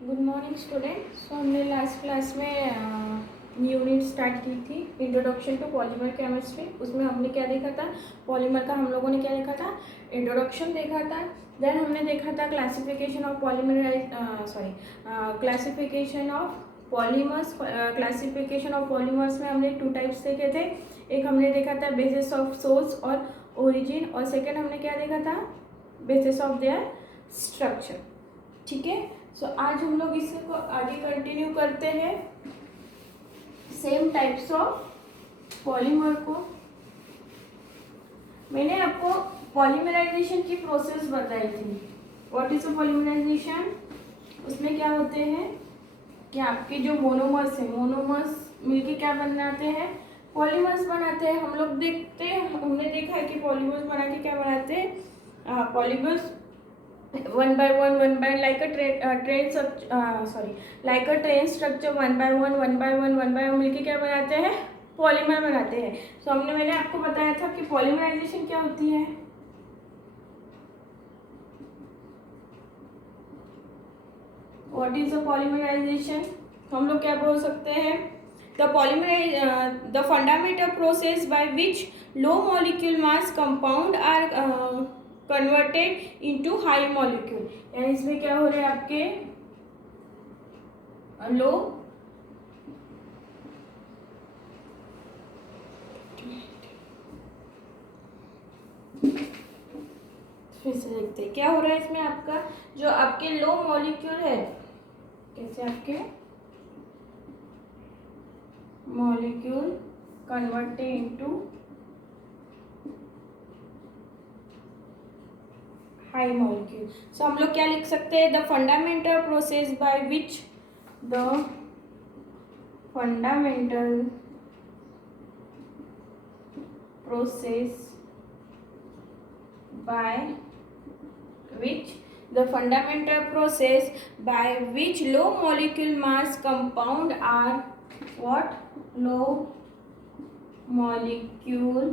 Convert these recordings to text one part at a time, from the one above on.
Good morning student. So हमने last class में unit start की थी इंट्रोडक्शन टू पॉलीमर केमिस्ट्री। उसमें हमने क्या देखा था, पॉलीमर का हम लोगों ने क्या देखा था, इंट्रोडक्शन देखा था। देन हमने देखा था classification of classification of polymers. Classification of polymers में हमने 2 टाइप्स देखे थे। एक हमने देखा था बेसिस ऑफ सोर्स और ओरिजिन, और सेकेंड हमने क्या देखा था, बेसिस ऑफ देयर स्ट्रक्चर। ठीक है। सो आज हम लोग इसे को आगे कंटिन्यू करते हैं सेम टाइप्स ऑफ पॉलीमर को। मैंने आपको पॉलीमराइजेशन की प्रोसेस बताई थी। What is a polymerization? उसमें क्या होते हैं कि आपके जो मोनोमर्स है, मोनोमर्स मिलके क्या बनाते हैं, पॉलीमर्स बनाते हैं। हम लोग देखते हैं, हमने देखा है कि पॉलीमर्स बना के क्या बनाते हैं, polymers one by one by like a train structure, one by one मिलके क्या बनाते हैं, पॉलीमर बनाते हैं। सो मैंने आपको बताया था कि पॉलीमराइजेशन क्या होती है। What is the polymerization? हम लोग क्या बोल सकते हैं, the fundamental process by which low molecule mass compound are converted into high molecule. यानी इसमें क्या हो रहा है, आपके लो फिर से देखते हैं क्या हो रहा है इसमें। आपका जो आपके लो मॉलिक्यूल है, कैसे आपके molecule converted into high molecule. So हम लोग क्या लिख सकते हैं, the fundamental process by which the fundamental process by which low molecule mass compound are what? low molecule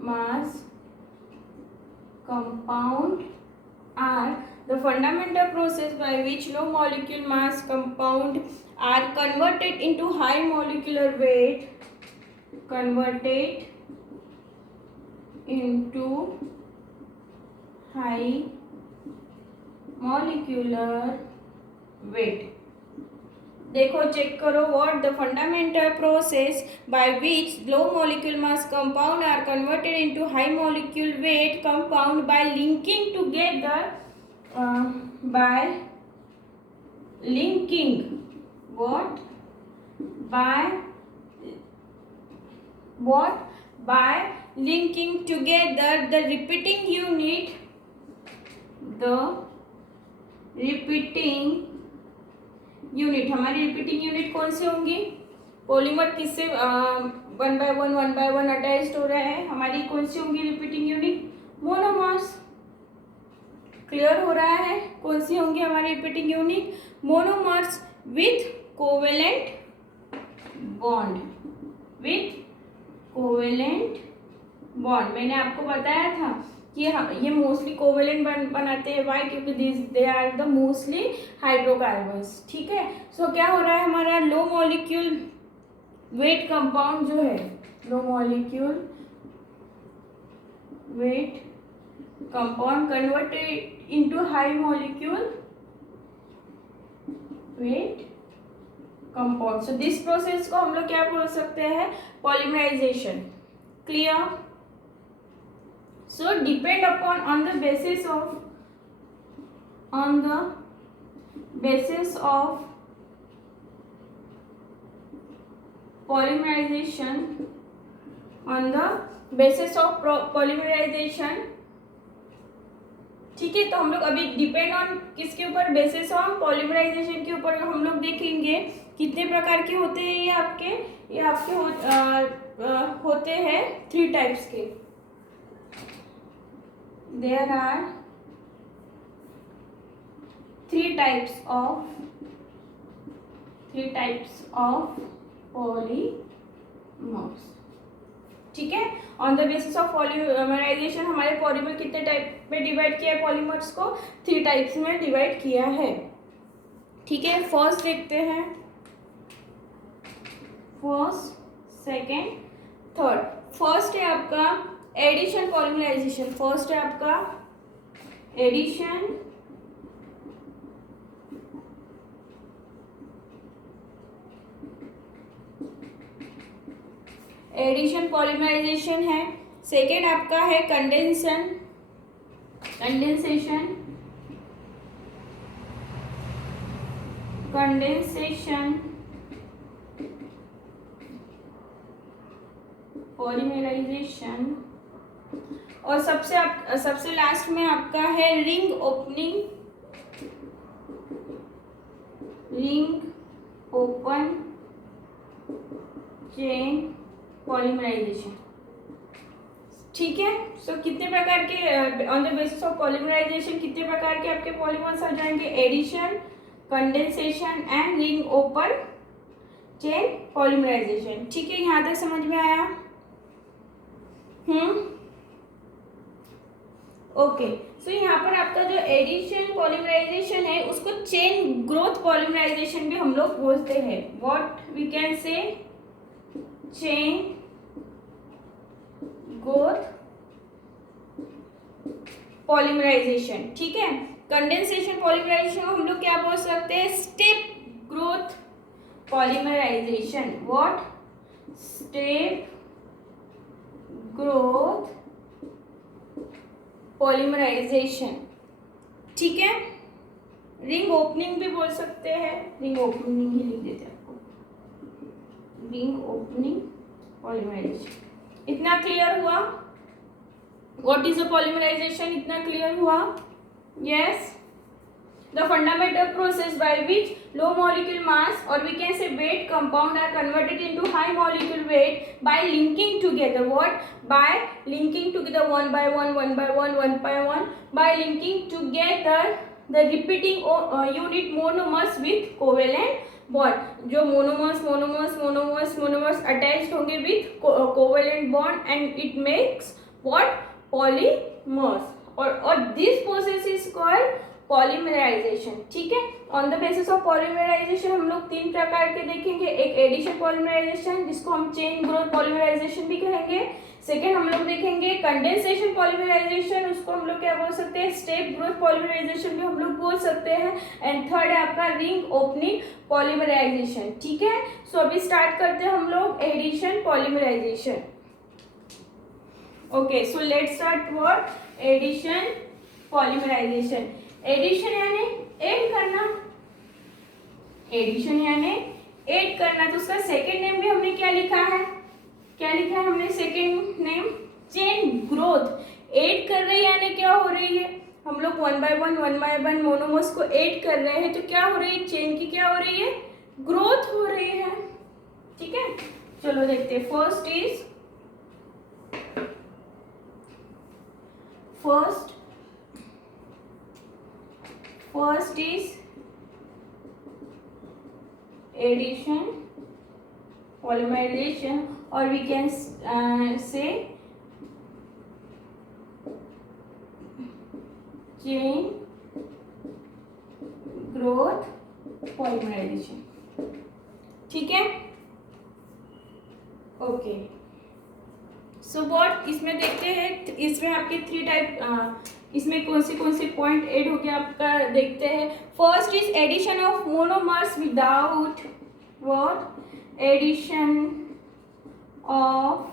mass compound are the fundamental process by which low molecule mass compound are converted into high molecular weight, high molecular weight। देखो check करो, what the fundamental process by which low molecule mass compound are converted into high molecule weight compound by linking together, what by linking together the repeating unit, हमारी repeating unit कौन सी होंगी, polymer किससे 1 by 1 attached हो रहा है, हमारी कौन सी होंगी रिपीटिंग यूनिट, मोनोमर्स। क्लियर हो रहा है, कौन सी होंगी हमारी repeating unit, monomers with covalent bond. मैंने आपको बताया था कि ये मोस्टली कोवेलेंट बनाते हैं। वाई? क्योंकि they are the mostly hydrocarbons. ठीक है। सो क्या हो रहा है, हमारा लो मॉलिक्यूल वेट कंपाउंड जो है, low molecule weight compound converted into high molecule weight compound. So this process को हम लोग क्या बोल सकते हैं, polymerisation. Clear? So depend on the basis of polymerization, ठीक है। तो हम लोग अभी डिपेंड ऑन किसके ऊपर, बेसिस ऑन पॉलीमराइजेशन के ऊपर हम लोग देखेंगे कितने प्रकार के होते हैं। ये आपके होते हैं 3 टाइप्स के। There are 3 types of polymers. ठीक है। On the basis of polymerization हमारे पॉलीमर कितने टाइप में डिवाइड किया है, पॉलीमर्स को 3 टाइप्स में डिवाइड किया है। ठीक है, फर्स्ट देखते हैं, फर्स्ट, सेकेंड, थर्ड। फर्स्ट है आपका एडिशन पॉलीमराइजेशन। फर्स्ट है आपका एडिशन पॉलीमराइजेशन है। सेकेंड आपका है कंडेंसेशन पॉलीमराइजेशन, और सबसे लास्ट में आपका है रिंग ओपन चेन पॉलीमराइजेशन। ठीक है, सो कितने प्रकार के on the basis of polymerization कितने प्रकार के आपके पॉलीमर्स आ जाएंगे, addition, condensation and ring open chain polymerization. ठीक है, यहाँ तक समझ में आया? ओके, सो यहाँ पर आपका जो एडिशन पॉलीमराइजेशन है उसको चेन ग्रोथ पॉलीमराइजेशन भी हम लोग बोलते हैं। What we can say, chain growth polymerization. ठीक है, कंडेंसेशन पॉलीमराइजेशन को हम लोग क्या बोल सकते हैं, step growth polymerization. What, step growth polymerization. ठीक है, रिंग ओपनिंग भी बोल सकते हैं, रिंग ओपनिंग ही लिख देते हैं आपको, रिंग ओपनिंग पॉलीमराइजेशन। इतना क्लियर हुआ? व्हाट इज अ पॉलीमराइजेशन, इतना क्लियर हुआ? Yes, the fundamental process by which low molecule mass or we can say weight compound are converted into high molecule weight by linking together. What? By linking together one by one by linking together the repeating unit monomers with covalent bond. जो monomers attached होंगे with covalent bond and it makes what? Polymers. और this process is called polymerization. ठीक है, on the basis of polymerization हम लोग 3 प्रकार के देखेंगे। एक एडिशन पॉलीमराइजेशन जिसको हम चेन ग्रोथ पॉलीमराइजेशन भी कहेंगे। सेकेंड हम लोग देखेंगे कंडेंसेशन पॉलीमराइजेशन, उसको हम लोग क्या बोल सकते हैं, स्टेप ग्रोथ पॉलीमराइजेशन भी हम लोग बोल सकते हैं। एंड थर्ड है आपका रिंग ओपनिंग पॉलीमराइजेशन। ठीक है, सो अभी स्टार्ट करते हैं हम लोग addition polymerization. Okay, so let's start what, addition polymerization. Addition यानी ऐड करना, एडिशन यानी ऐड करना। तो उसका सेकेंड नेम भी हमने क्या लिखा है, हमने second name chain growth. Add कर रहे हैं यानी क्या हो रही है, हम लोग वन बाय वन मोनोमर्स को ऐड कर रहे हैं, तो क्या हो रही है, चेन की क्या हो रही है, ग्रोथ हो रही है। ठीक है, चलो देखते हैं। First is addition polymerization, or we can say chain growth polymerization। ठीक है, ओके, सो व्हाट, इसमें देखते हैं, इसमें आपके 3 टाइप, इसमें कौन से पॉइंट ऐड हो गया आपका, देखते हैं। First is addition of monomers without what, addition of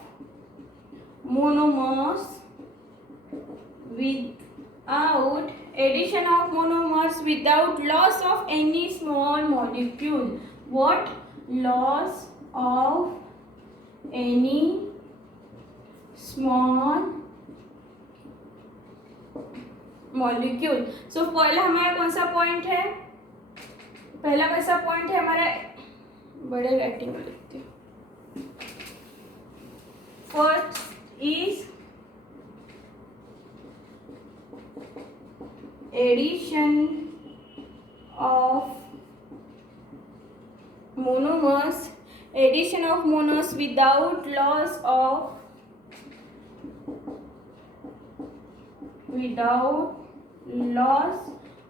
monomers without loss of any small molecule. What, loss of any small molecule. So पहला हमारा कौन सा पॉइंट है, पहला कैसा पॉइंट है हमारा, बड़े राइटिंग में लिखते हैं। First is addition of monomers without loss of without loss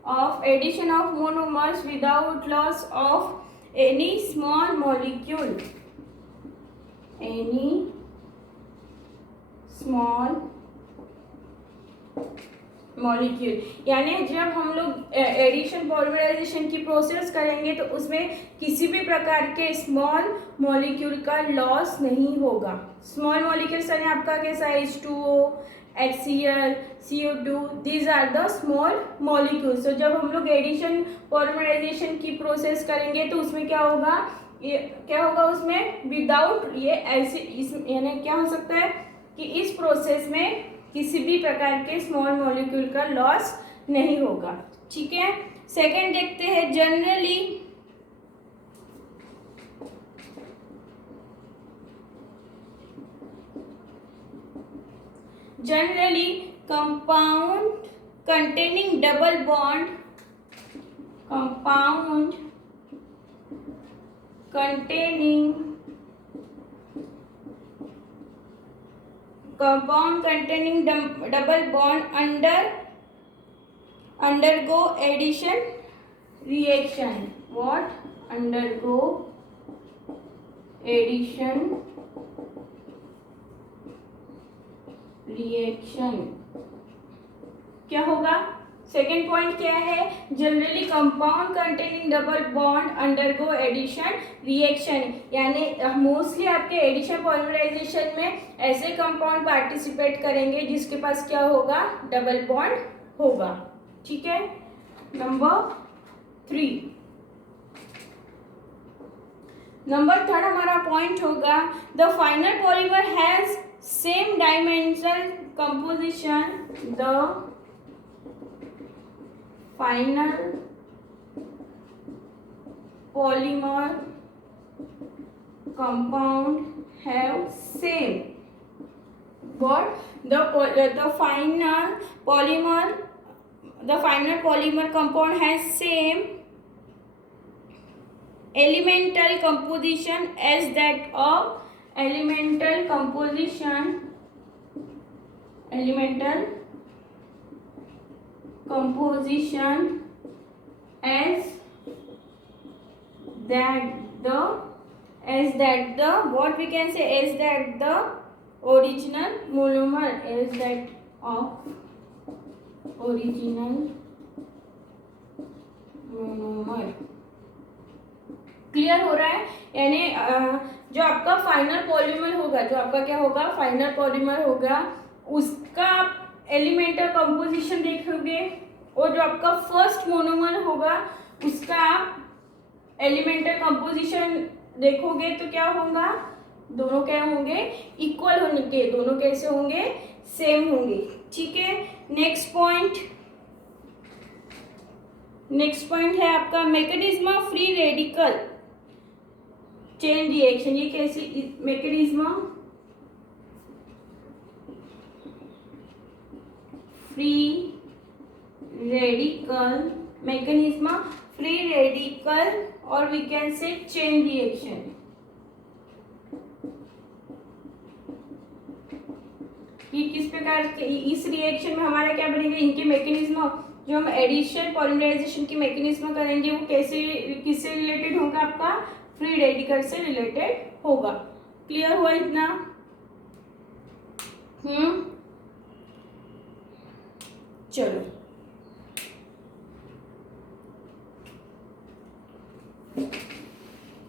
of addition of monomers without loss of any small molecule, any small molecule. यानी जब हम लोग एडिशन पॉलीमराइजेशन की प्रोसेस करेंगे तो उसमें किसी भी प्रकार के स्मॉल मॉलिक्यूल का लॉस नहीं होगा। स्मॉल मॉलिक्यूल्स यानी आपका कैसा है, H2O, HCl, CO2, these are the small molecules. तो जब हम लोग एडिशन पॉलीमराइजेशन की प्रोसेस करेंगे तो उसमें क्या होगा, ये क्या होगा उसमें विदाउट ये ऐसे यानी क्या हो सकता है कि इस प्रोसेस में किसी भी प्रकार के स्मॉल मॉलिक्यूल का लॉस नहीं होगा। ठीक है, सेकेंड देखते हैं, generally compound containing double bond, compound containing double bond undergo addition reaction. What? Undergo addition reaction. क्या होगा? सेकेंड पॉइंट क्या है, generally compound containing double bond undergo addition reaction. यानी मोस्टली आपके एडिशन पॉलीमराइजेशन में ऐसे कंपाउंड पार्टिसिपेट करेंगे जिसके पास क्या होगा, डबल बॉन्ड होगा। ठीक है, नंबर 3 हमारा पॉइंट होगा, the final polymer has same dimensional composition, the final polymer compound have same what the final polymer compound has same elemental composition as that of elemental composition as that the what we can say, as that the original monomer, as that of original monomer। Clear हो रहा है? यानी जो आपका final polymer होगा, जो आपका क्या होगा, फाइनल पॉलीमर होगा, उसका एलिमेंटल कंपोजिशन देखोगे और जो आपका फर्स्ट मोनोमर होगा उसका आप एलिमेंटल कंपोजिशन देखोगे तो क्या होगा, दोनों क्या होंगे, इक्वल होंगे, दोनों कैसे होंगे, सेम होंगे। ठीक है, नेक्स्ट पॉइंट है आपका mechanism of free radical chain reaction. ये कैसी mechanism, free radical mechanism, free radical और we can say chain reaction. ये किस प्रकार के, इस रिएक्शन में हमारा क्या बनेगा, इनके मैकेनिज्म, जो हम एडिशन पॉलीमराइजेशन की मैकेनिज्म करेंगे वो कैसे, किससे रिलेटेड होगा, आपका फ्री रेडिकल से रिलेटेड होगा। क्लियर हुआ इतना?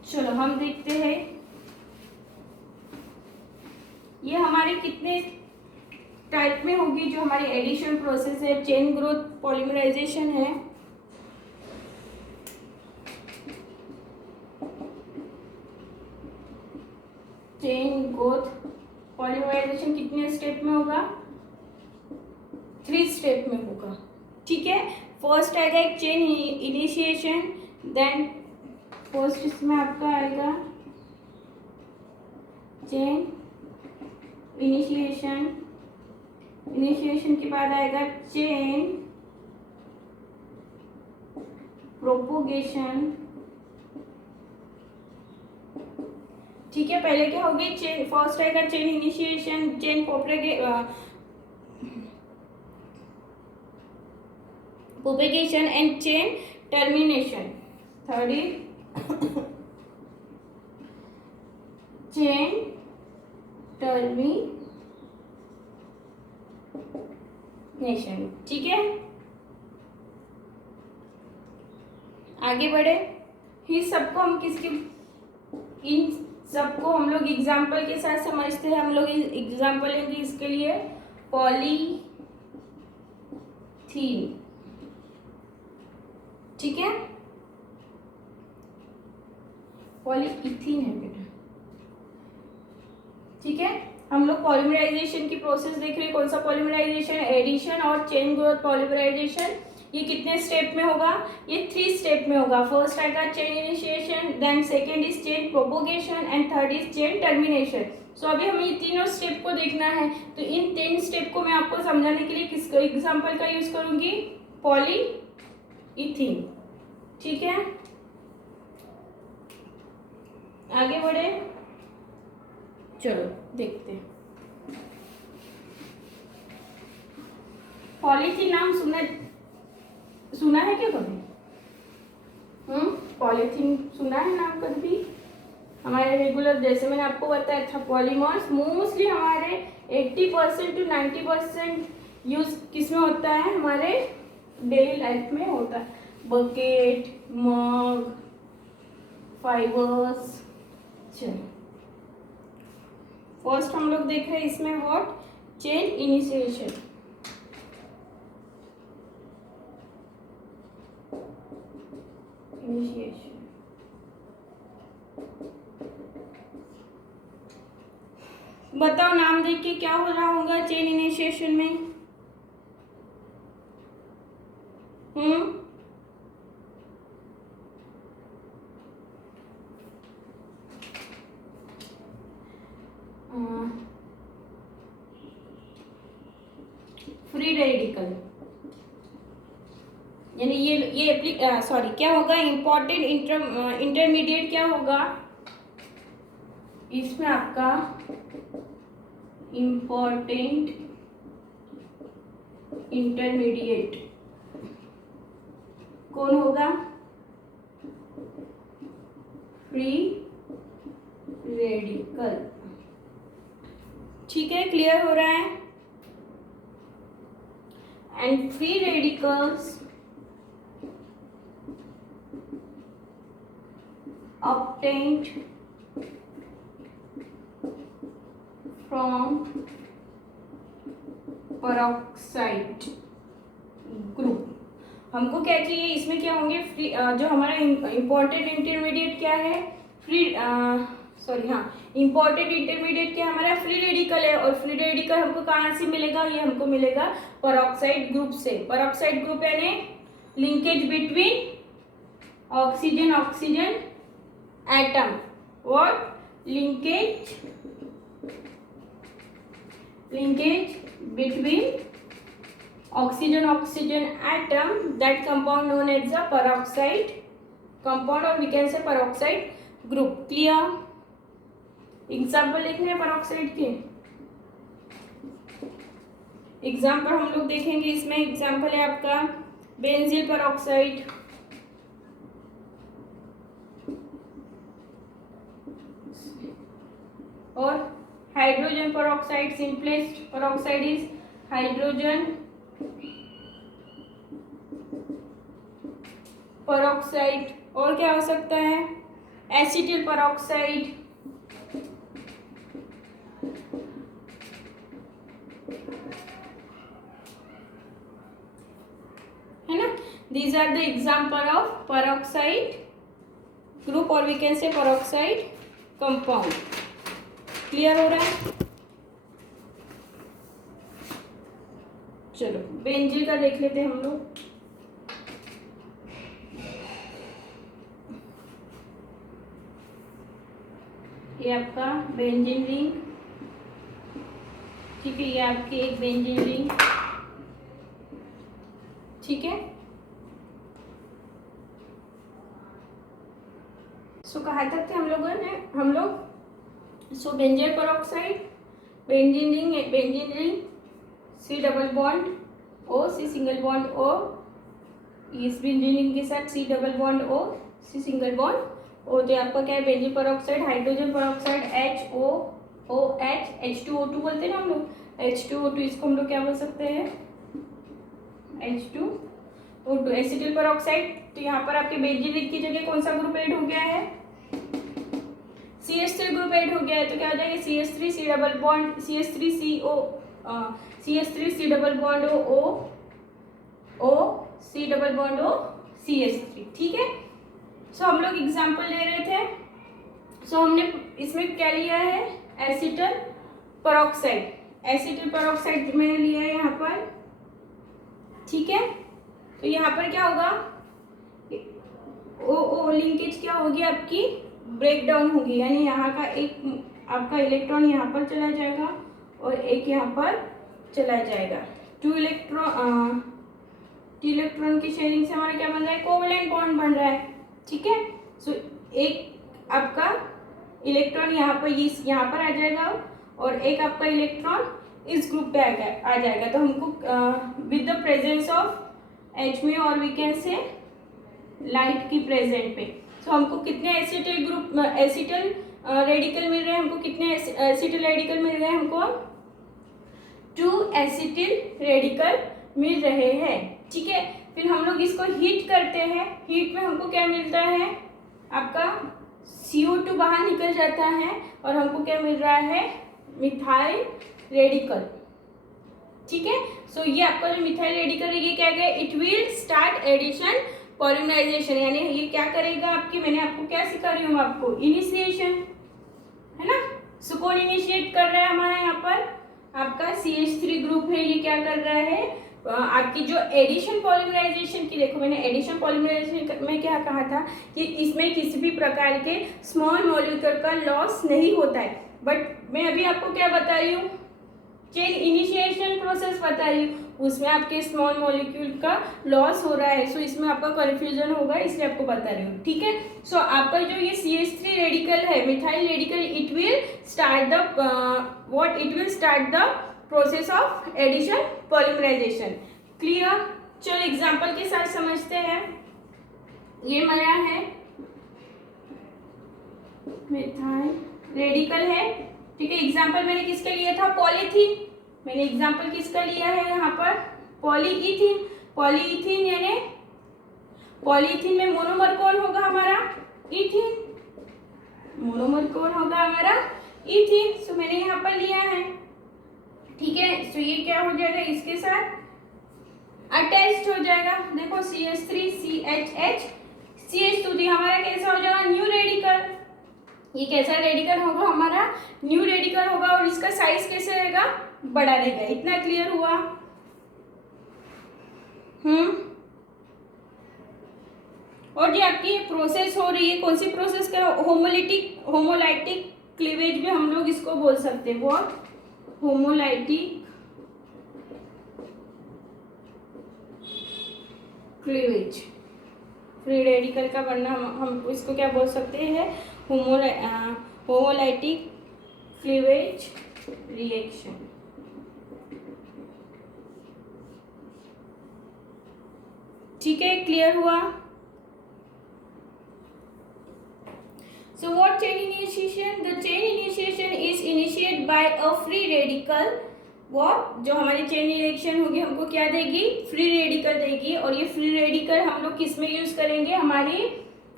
चलो हम देखते हैं ये हमारे कितने टाइप में होगी, जो हमारी एडिशन प्रोसेस है, चेन ग्रोथ पॉलीमराइजेशन है। चेन ग्रोथ पॉलीमराइजेशन कितने स्टेप में होगा, 3 स्टेप में होगा। ठीक है, फर्स्ट आएगा एक चेन इनिशिएशन, देन फर्स्ट इसमें आपका आएगा चेन इनिशिएशन के बाद आएगा चेन प्रोपोगेशन। ठीक है, पहले क्या होगी, चेन फर्स्ट आएगा chain initiation, chain propagation and chain termination. Third is chain termination. ठीक है, आगे बढ़े. ही सबको हम किसके, इन सबको हम लोग एग्जाम्पल के साथ समझते हैं. हम लोग एग्जाम्पल लेंगे इसके लिए. पॉलीथीन. ठीक है, पॉलीइथीन है बेटा. ठीक है, हम लोग पॉलीमराइजेशन की प्रोसेस देख रहे हैं. कौन सा पॉलीमराइजेशन? एडिशन और चेन ग्रोथ पॉलीमराइजेशन. ये कितने स्टेप में होगा? ये 3 स्टेप में होगा. फर्स्ट आएगा chain initiation, then second is chain propagation and third is chain termination. So अभी हमें ये तीनों स्टेप को देखना है. तो इन 3 स्टेप को मैं आपको समझाने के लिए किस एग्जाम्पल का यूज करूंगी? पॉलीइथीन. ठीक है, आगे बढ़े. चलो देखते हैं. पॉलीथीन नाम सुना है क्या कभी? पॉलीथीन सुना है नाम कभी? हमारे रेगुलर, जैसे मैंने आपको बताया था, पॉलीमर्स मोस्टली हमारे 80% to 90% यूज किसमें होता है? हमारे डेली लाइफ में होता है. बकेट, मग, फाइबर्स. चलो फर्स्ट हम लोग देख रहे हैं इसमें व्हाट? Chain initiation. बताओ नाम देख के क्या हो रहा होगा चेन इनिशिएशन में? फ्री रेडिकल, यानी ये सॉरी क्या होगा? इंपॉर्टेंट इंटरमीडिएट क्या होगा इसमें? आपका इंपॉर्टेंट इंटरमीडिएट कौन होगा? Free radical. ठीक है, क्लियर हो रहा है? And free radicals obtained from peroxide group. हमको क्या चाहिए इसमें? क्या होंगे? फ्री, जो हमारा इंपॉर्टेंट इंटरमीडिएट क्या है? फ्री सॉरी हाँ, इंपॉर्टेंट इंटरमीडिएट क्या हमारा? फ्री रेडिकल है. और फ्री रेडिकल हमको कहाँ से मिलेगा? ये हमको मिलेगा पेरोक्साइड ग्रुप से. पेरोक्साइड ग्रुप यानी linkage between oxygen oxygen atom. What? Linkage between oxygen atom. That compound known as the peroxide compound, or we can say peroxide group. Clear? Example लिखने हैं पेरोक्साइड के. एग्जाम्पल हम लोग देखेंगे इसमें. Example है आपका बेंजील पेरोक्साइड, और hydrogen peroxide. Simplest peroxide is hydrogen peroxide. और क्या हो सकता है? एसिटिल पेरोक्साइड, है ना? These are the example of peroxide group, और we can say peroxide compound. Clear हो रहा है? चलो बेंजीन का देख लेते हैं हम लोग. ये आपका बेंजीन रिंग. ठीक है, ये आपकी एक बेंजीन रिंग. ठीक है, सो कहा तक थे हम लोगों ने. हम लोग सो benzene peroxide, benzene ring, C double bond O, C single bond O, इस बेंजीन रिंग के साथ C double bond O, C single bond O, तो आपका क्या है benzene peroxide, hydrogen peroxide HOOH, H2O2 बोलते हैं ना हम लोग, H2O2, इसको हम लोग क्या बोल सकते हैं H2O2, एसिटिल पेरोक्साइड। तो यहाँ पर आपके बेंजीन रिंग की जगह कौन सा ग्रुप ऐड हो गया है, CH3 ग्रुप ऐड हो गया है, तो क्या हो जाएगा CH3 C double bond CH3 C double bond O C double bond O CH3, ठीक है। सो हम लोग एग्जांपल ले रहे थे, सो हमने इसमें क्या लिया है एसिटल पेरोक्साइड मैंने लिया है यहाँ पर, ठीक है। तो यहाँ पर क्या होगा O लिंकेज क्या होगी आपकी ब्रेक डाउन होगी, यानी यहाँ का एक आपका इलेक्ट्रॉन यहाँ पर चला जाएगा और एक यहाँ पर चला जाएगा। टू इलेक्ट्रॉन की शेयरिंग से हमारा क्या बन रहा है कोवेलेंट बॉन्ड बन रहा है, ठीक है। सो एक आपका इलेक्ट्रॉन यहाँ पर आ जाएगा और एक आपका इलेक्ट्रॉन इस ग्रुप पे आ जाएगा। तो हमको with the presence of Hmu और वी कैन से लाइट की प्रेजेंट पे, सो हमको कितने एसिटल रेडिकल मिल रहे हैं, हमको कितने एसिटल रेडिकल मिल रहे हैं, हमको 2 एसिटिल रेडिकल मिल रहे हैं, ठीक है। फिर हम लोग इसको हीट करते हैं, हीट में हमको क्या मिलता है आपका CO2 बाहर निकल जाता है और हमको क्या मिल रहा है मिथाइल रेडिकल, ठीक है। सो ये आपका जो मिथाइल रेडिकल है ये क्या है it will start addition polymerization, यानी ये क्या करेगा आपकी, मैंने आपको क्या सिखा रही हूँ आपको इनिशिएशन, है ना। सो कौन इनिशिएट कर रहा है हमारा यहाँ पर आपका CH3 ग्रुप है, ये क्या कर रहा है आपकी जो एडिशन पॉलीमराइजेशन की, देखो मैंने एडिशन पॉलीमराइजेशन में क्या कहा था कि इसमें किसी भी प्रकार के स्मॉल मॉलिक्यूल का लॉस नहीं होता है, बट मैं अभी आपको क्या बता रही हूँ चेन इनिशिएशन प्रोसेस बता रही हूँ, उसमें आपके स्मॉल मॉलिक्यूल का लॉस हो रहा है। सो इसमें आपका कंफ्यूजन होगा, इसलिए आपको बता रही हूँ, ठीक है। सो आपका जो ये CH3 रेडिकल है methyl radical it will start the process of addition polymerization, clear. चलो एग्जांपल के साथ समझते हैं। ये मेरा है मिथाइल रेडिकल है, ठीक है। एग्जांपल मैंने किसका लिया था पॉलीथीन, मैंने एग्जांपल किसका लिया है यहाँ पर पॉलीइथीन, यानी पॉलीइथीन में मोनोमर कौन होगा हमारा इथीन, मोनोमर कौन होगा हमारा इथीन। सो मैंने यहाँ पर लिया है, ठीक है। सो ये क्या हो जाएगा इसके साथ अटैच्ड हो जाएगा, देखो CH3 CHH CH2 हमारा कैसा हो जाएगा न्यू रेडिकल, ये कैसा रेडिकल होगा हमारा न्यू रेडिकल होगा और इसका साइज कैसे रहेगा बड़ा रहेगा, इतना क्लियर हुआ। और ये आपकी प्रोसेस हो रही है, कौन सी प्रोसेस का होमोलाइटिक क्लीवेज भी हम लोग इसको बोल सकते हैं, वो होमोलाइटिक क्लीवेज, फ्री रेडिकल का बनना हम इसको क्या बोल सकते हैं होमोलाइटिक क्लीवेज रिएक्शन, ठीक है, क्लियर हुआ। So what chain initiation? The chain initiation is initiated by a free radical. what जो हमारी चेन रिएक्शन होगी हमको क्या देगी फ्री रेडिकल देगी, और ये फ्री रेडिकल हम लोग किस में यूज करेंगे हमारी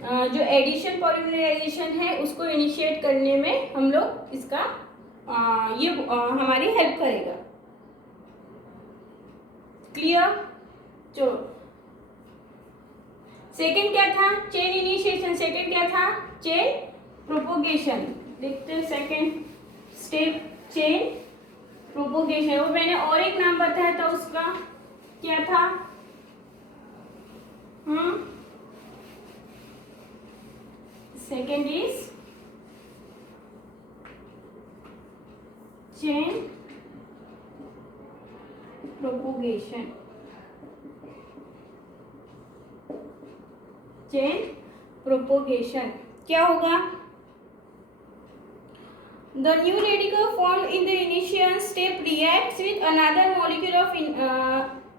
जो एडिशन पॉलीमराइजेशन है उसको इनिशिएट करने में हम लोग इसका ये हमारी हेल्प करेगा, क्लियर। चलो सेकंड क्या था चेन इनिशिएशन, सेकंड क्या था चेन प्रोपोगेशन, देखते हैं सेकंड स्टेप चेन प्रोपोगेशन। और मैंने और एक नाम बताया था उसका क्या था second is chain propagation, chain propagation क्या होगा The new radical formed in the initial step reacts with another molecule of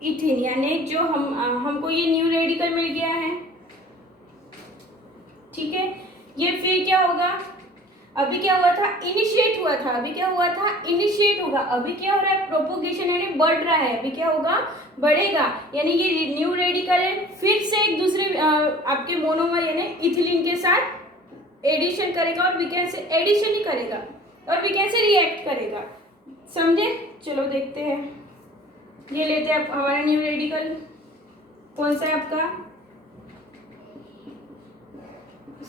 इथिन, यानी जो हमको ये न्यू रेडिकल मिल गया है, ठीक है। ये फिर क्या होगा, अभी क्या हुआ था, इनिशिएट हुआ था, अभी क्या हुआ था, इनिशिएट होगा, अभी क्या हो रहा है, प्रोपोगेशन यानी बढ़ रहा है, अभी क्या होगा, बढ़ेगा, यानी ये न्यू रेडिकल है, फिर से एक दूसरे आपके मोनोमर यानी इथिलीन के साथ एडिशन करेगा, और वीकेंड से एडिशन ही करेगा और वीकेंड से रिएक्ट करेगा, समझे। चलो देखते हैं, ये लेते हैं हमारा न्यू रेडिकल, कौन सा है आपका,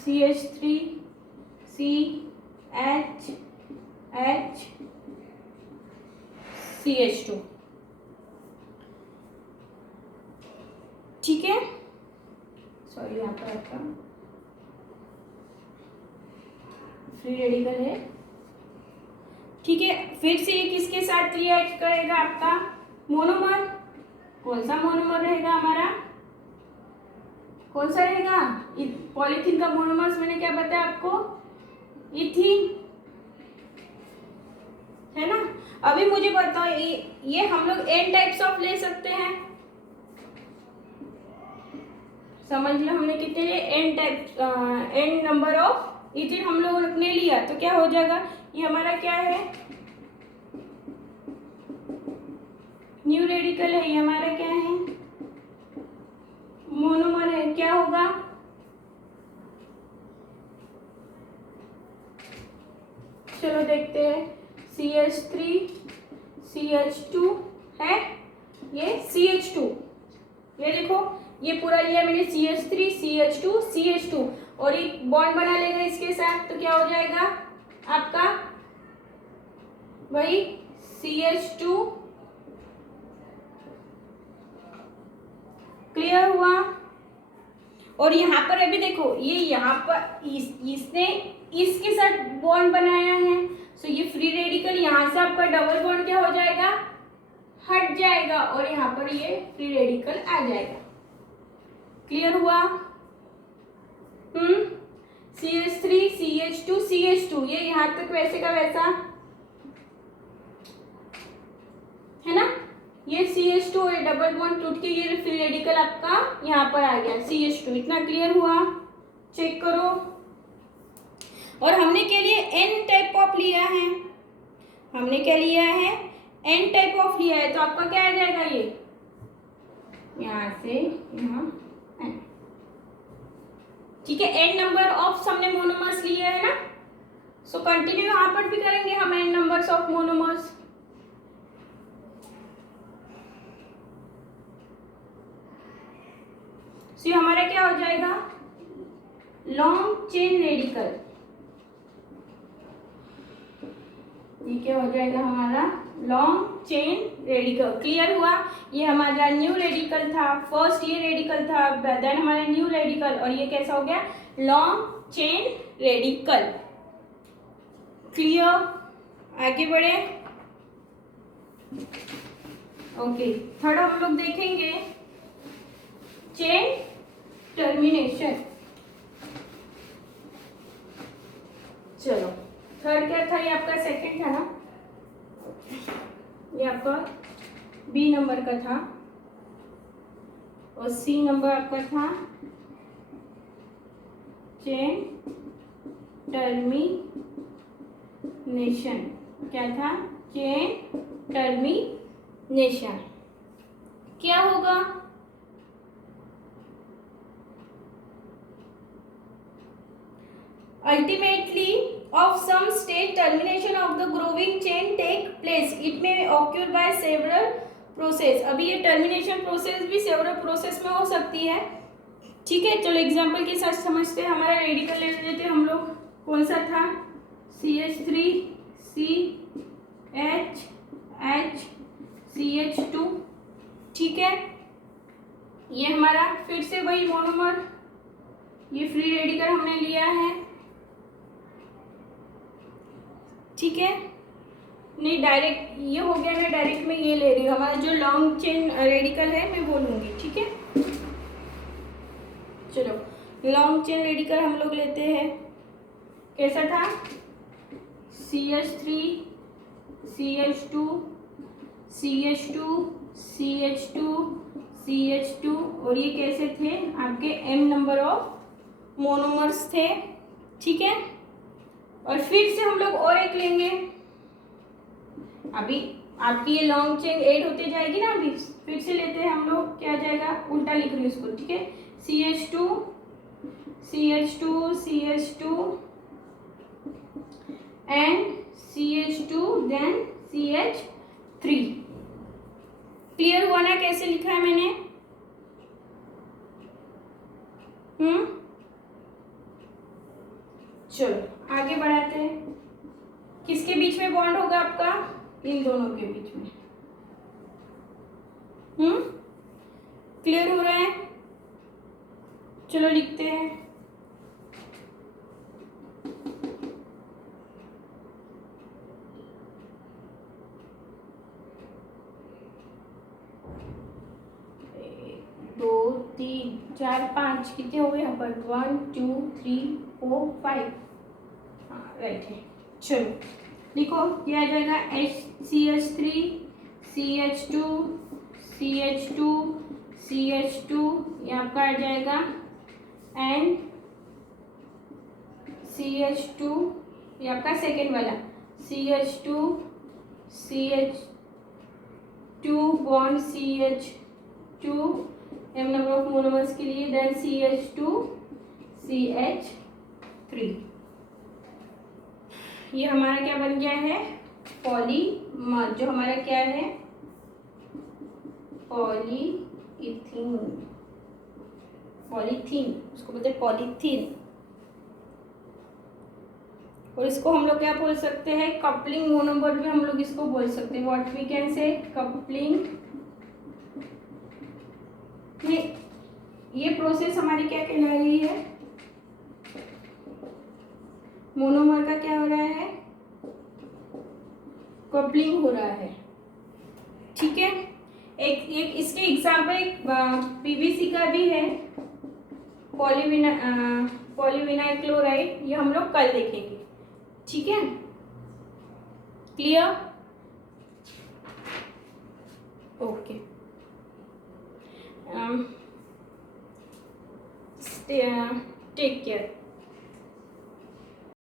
CH3 CH CH2, ठीक है। सॉरी, यहाँ पर आपका फ्री रेडिकल है, ठीक है। फिर से ये किसके साथ रिएक्ट करेगा, आपका मोनोमर, कौन सा मोनोमर रहेगा हमारा, कौन सा रहेगा, पॉलीथीन का मोनोमर्स मैंने क्या बताया आपको, इथीन, है ना। अभी मुझे बताओ, ये हम लोग n टाइप्स ऑफ ले सकते हैं, समझ लो हमने कितने लिए, n नंबर ऑफ इथिन हम लोगों ने लिया, तो क्या हो जाएगा, ये हमारा क्या है, न्यू रेडिकल है, ये हमारा क्या है, मोनोमर है, क्या होगा, चलो देखते हैं, CH3 CH2 है, ये CH2, ये देखो, ये पूरा लिया मैंने, CH3 CH2 CH2, और एक बॉन्ड बना लेगा इसके साथ, तो क्या हो जाएगा आपका, वही CH2, क्लियर हुआ। और यहाँ पर अभी देखो, ये यहाँ पर इसने इसके साथ बॉन्ड बनाया है, सो ये फ्री रेडिकल यहाँ से आपका डबल बॉन्ड क्या हो जाएगा, हट जाएगा, और यहाँ पर ये फ्री रेडिकल आ जाएगा, क्लियर हुआ। CH3 CH2 CH2, ये यहाँ तक वैसे का वैसा है ना, ये CH2 और डबल बॉन्ड टूट के ये फ्री रेडिकल आपका यहाँ पर आ गया CH2, इतना क्लियर हुआ, चेक करो। और हमने क्या लिया, n टाइप ऑफ लिया है, हमने क्या लिया है, n टाइप ऑफ लिया है, तो आपका क्या आ जाएगा, ये यहाँ से यहाँ n, ठीक है। n नंबर ऑफ हमने मोनोमर्स लिए है ना, सो कंटिन्यू यहाँ पर भी करेंगे हम n नंबर्स ऑफ मोनोमर्स, सो हमारा क्या हो जाएगा, लॉन्ग चेन रेडिकल, ठीक है, हो जाएगा हमारा लॉन्ग चेन रेडिकल, क्लियर हुआ। ये हमारा न्यू रेडिकल था, फर्स्ट ये रेडिकल था, देन हमारा न्यू रेडिकल, और ये कैसा हो गया, लॉन्ग चेन रेडिकल, क्लियर। आगे बढ़े, ओके। थर्ड हम लोग देखेंगे चेन टर्मिनेशन, चलो थर्ड क्या था, ये आपका सेकंड था ना, ये आपका बी नंबर का था, और सी नंबर आपका था चेन टर्मिनेशन, क्या था, चेन टर्मिनेशन, क्या होगा, ultimately of some stage termination of the growing chain take place, it may occur by several process, अभी ये टर्मिनेशन प्रोसेस भी सेवरल प्रोसेस में हो सकती है, ठीक है। चलो एग्जांपल के साथ समझते हैं, हमारा रेडिकल ले लेते हैं हम लोग, कौन सा था, CH3 CH CH2, ठीक है। ये हमारा फिर से वही मोनोमर, ये फ्री रेडिकल हमने लिया है, ठीक है, नहीं डायरेक्ट ये हो गया ना, डायरेक्ट में ये ले रही हूँ, हमारा जो लॉन्ग चेन रेडिकल है मैं वो लूँगी, ठीक है। चलो लॉन्ग चेन रेडिकल हम लोग लेते हैं, कैसा था, CH3 CH2 CH2 CH2 और ये कैसे थे आपके m नंबर ऑफ मोनोमर्स थे, ठीक है। और फिर से हम लोग और एक लेंगे, अभी आपकी ये लॉन्ग चेन ऐड होते जाएगी ना, अभी फिर से लेते हैं हम लोग, क्या जाएगा, उल्टा लिख रही हूँ इसको, ठीक है। CH2 and CH2 then CH3। Clear हुआ ना कैसे लिखा है मैंने? चलो आगे बढ़ाते हैं। किसके बीच में बॉन्ड होगा आपका? इन दोनों के बीच में। क्लियर हो रहा है? चलो लिखते हैं। दो तीन चार पाँच, कितने हो गए यहाँ पर? 1 2 3 4 5, हाँ राइट है। चलो लिखो, क्या आ जाएगा? CH3 CH2 CH2 CH2, ये आपका आ जाएगा, एंड CH2, ये आपका सेकेंड वाला CH2 bond CH2 m number of monomers के लिए, देन CH2 CH3। ये हमारा क्या बन गया है? पॉलीमर, जो हमारा क्या है? पॉलीथीन, उसको बोलते हैं पॉलीथीन। और इसको हम लोग क्या बोल सकते हैं? कपलिंग मोनोमर भी हम लोग इसको बोल सकते हैं। What we can say? Coupling. ये प्रोसेस हमारी क्या कहला रही है? मोनोमर का क्या हो रहा है? कपलिंग हो रहा है, ठीक है। एक इसके एग्जाम्पल एक PVC का भी है, पॉलीविनाइल क्लोराइड, ये हम लोग कल देखेंगे, ठीक है। क्लियर? Okay, take care.